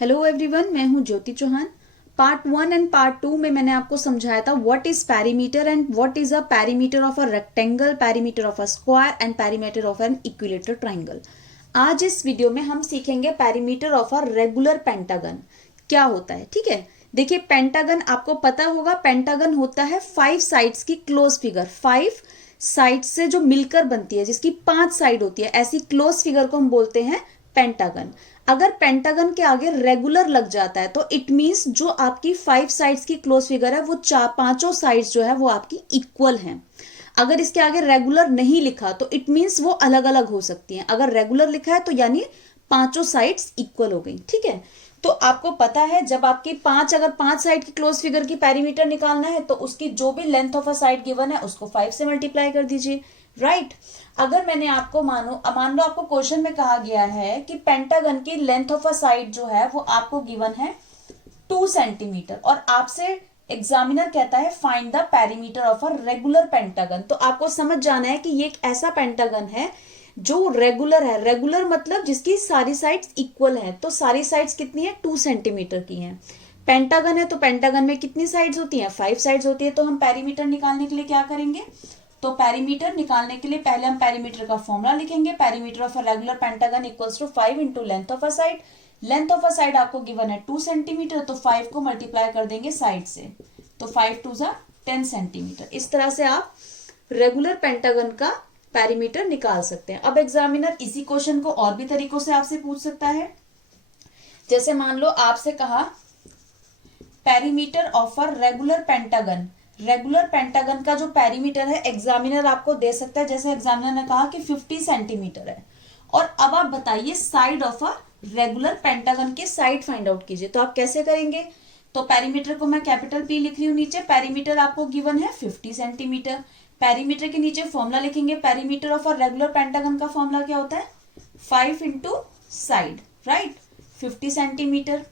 Hello everyone, मैं हूं ज्योति Chauhan. Part 1 and part 2 में मैंने आपको समझाया था what is perimeter and what is a perimeter of a rectangle, perimeter of a square and perimeter of an equilateral triangle. आज इस वीडियो में हम सीखेंगे perimeter of a regular pentagon क्या होता है। ठीक है, देखिए पेंटागन आपको पता होगा, पेंटागन होता है 5 साइड्स की क्लोज फिगर, 5 साइड से जो मिलकर बनती है, जिसकी 5 साइड होती है, ऐसी क्लोज फिगर को हम बोलते हैं पेंटागन। अगर पेंटागन के आगे रेगुलर लग जाता है तो इट मींस जो आपकी 5 साइड्स की क्लोज फिगर है वो पांचों साइड्स जो है वो आपकी इक्वल हैं। अगर इसके आगे रेगुलर नहीं लिखा तो इट मींस वो अलग अलग हो सकती हैं। अगर रेगुलर लिखा है तो यानी पांचों साइड्स इक्वल हो गई। ठीक है, तो आपको पता है जब आपकी अगर 5 साइड की क्लोज फिगर की पेरीमीटर निकालना है तो उसकी जो भी length of a side given है उसको 5 से मल्टीप्लाई कर दीजिए। राइट, अगर मैंने आपको मान लो आपको क्वेश्चन में कहा गया है कि पेंटागन की लेंथ ऑफ अ साइड जो है वो आपको गिवन है 2 सेंटीमीटर और आपसे एग्जामिनर कहता है find the perimeter of a regular pentagon, तो आपको समझ जाना है कि ये एक ऐसा पेंटागन है जो रेगुलर है। रेगुलर मतलब जिसकी सारी साइड्स इक्वल हैं, तो सारी साइड्स कितनी है, 2 सेंटीमीटर की हैं। पेंटागन है तो पेंटागन में कितनी साइड्स होती हैं, 5 साइड्स होती है। तो हम पेरीमीटर निकालने के लिए क्या करेंगे, तो पेरीमीटर निकालने के लिए पहले हम पेरीमीटर का फॉर्मूला लिखेंगे। Perimeter of a regular pentagon equals to 5 into length of a side. Length of a side आपको गिवन है 2 सेंटीमीटर, तो 5 को मल्टीप्लाई कर देंगे साइड से, तो 5 टू 10 सेंटीमीटर। इस तरह से आप रेगुलर पेंटागन का पेरीमीटर निकाल सकते हैं। अब एग्जामिनर इसी क्वेश्चन को और भी तरीकों से आपसे पूछ सकता है। जैसे मान लो आपसे कहा perimeter of a regular pentagon, regular pentagon का जो पेरीमीटर है एग्जामिनर आपको दे सकता है। जैसे एग्जामिनर ने कहा कि 50 सेंटीमीटर है और अब आप बताइए side of a regular pentagon के साइड फाइंड आउट कीजिए। तो आप कैसे करेंगे, तो पेरीमीटर को मैं कैपिटल पी लिख रही हूं नीचे, पेरीमीटर आपको गिवन है 50 सेंटीमीटर। पेरीमीटर के नीचे फॉर्मूला लिखेंगे, perimeter of a regular pentagon का फॉर्मूला क्या होता है, 5 इंटू साइड, राइट, 50 सेंटीमीटर।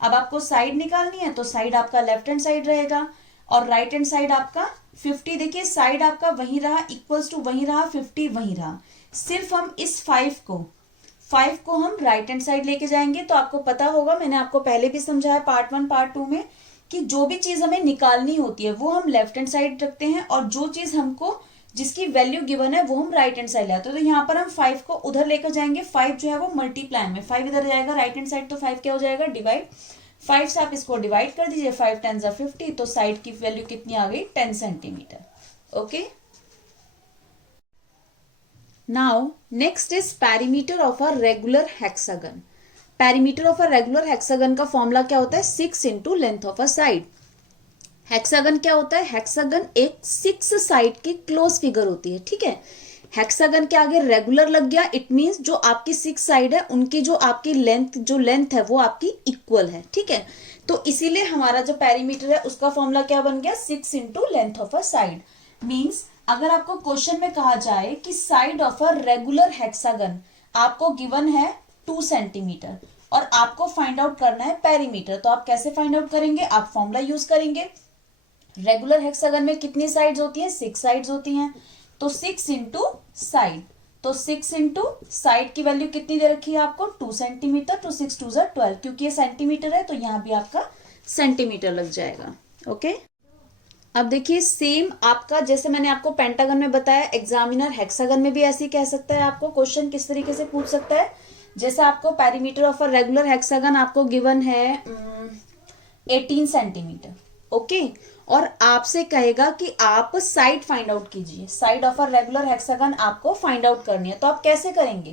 अब आपको साइड निकालनी है तो साइड आपका लेफ्ट हैंड साइड रहेगा और राइट हैंड साइड आपका 50। देखिए साइड आपका वही रहा, इक्वल्स टू वही रहा, 50 वही रहा। सिर्फ हम इस 5 को हम राइट हैंड साइड लेके जाएंगे। तो आपको पता होगा, मैंने आपको पहले भी समझाया पार्ट 1 पार्ट 2 में, कि जो भी चीज हमें निकालनी होती है वो हम लेफ्ट हैंड साइड रखते हैं और जो चीज हमको जिसकी वैल्यू गिवन है वो हम राइट हैंड साइड लाते हैं। तो यहाँ पर हम 5 को उधर लेकर जाएंगे, 5 जो है वो मल्टीप्लाई में, 5 इधर जाएगा राइट हैंड साइड, तो 5 क्या हो जाएगा, डिवाइड। 5 से आप इसको डिवाइड कर दीजिए, 5 10 50, तो साइड की वैल्यू कितनी आ गई, 10 centimetre. Okay, now next is perimeter of a regular hexagon. Perimeter of a regular hexagon का फॉर्मूला क्या होता है, 6 into length of a side. Hexagon क्या होता है, हेक्सागन एक 6 साइड की क्लोज फिगर होती है। ठीक है, हेक्सागन के आगे रेगुलर लग गया, इट मींस जो आपकी 6 साइड है उनकी जो आपकी लेंथ है वो आपकी इक्वल है। ठीक है, तो इसीलिए हमारा जो पेरीमीटर है उसका फॉर्मूला क्या बन गया, 6 into length of a side. Means अगर आपको क्वेश्चन में कहा जाए कि side of a regular hexagon आपको गिवन है 2 सेंटीमीटर और आपको फाइंड आउट करना है पेरीमीटर, तो आप कैसे फाइंड आउट करेंगे, आप फॉर्मूला यूज करेंगे। रेगुलर हेक्सागन में कितनी साइड्स होती हैं, 6 साइड्स होती हैं, तो 6 इंटू साइड, तो 6 इंटू साइड की वैल्यू कितनी दे रखी है आपको, 2 सेंटीमीटर, तो 6 2 12, क्योंकि ये सेंटीमीटर है तो यहां भी आपका सेंटीमीटर लग जाएगा। ओके, अब देखिए सेम आपका जैसे मैंने आपको पेंटागन में बताया, एग्जामिनर हेक्सागन में भी ऐसे ही कह सकता है। आपको क्वेश्चन किस तरीके से पूछ सकता है, जैसे आपको perimeter of a regular hexagon आपको गिवन है 18 सेंटीमीटर। ओके, और आपसे कहेगा कि आप साइड फाइंड आउट कीजिए, side of a regular hexagon आपको फाइंड आउट करनी है। तो आप कैसे करेंगे,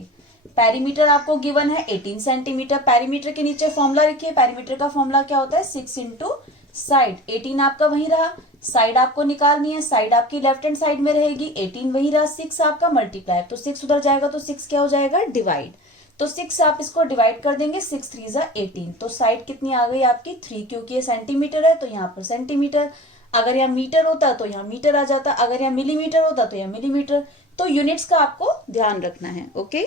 पेरीमीटर आपको गिवन है 18 सेंटीमीटर, पेरीमीटर के नीचे फॉर्मूला लिखिए। पेरीमीटर का फॉर्मूला क्या होता है, 6 इंटू साइड, 18 आपका वही रहा, साइड आपको निकालनी है, साइड आपकी लेफ्ट हैंड साइड में रहेगी, 18 वही रहा, 6 आपका मल्टीप्लाई, तो 6 उधर जाएगा तो 6 क्या हो जाएगा, डिवाइड। तो 6 से आप इसको डिवाइड कर देंगे, 6 3 18, तो साइड कितनी आ गई आपकी 3, क्योंकि ये सेंटीमीटर है तो यहाँ पर सेंटीमीटर। अगर यहाँ मीटर होता तो यहाँ मीटर आ जाता, अगर यहाँ मिलीमीटर होता तो यहाँ मिलीमीटर। तो यूनिट्स का आपको ध्यान रखना है। ओके।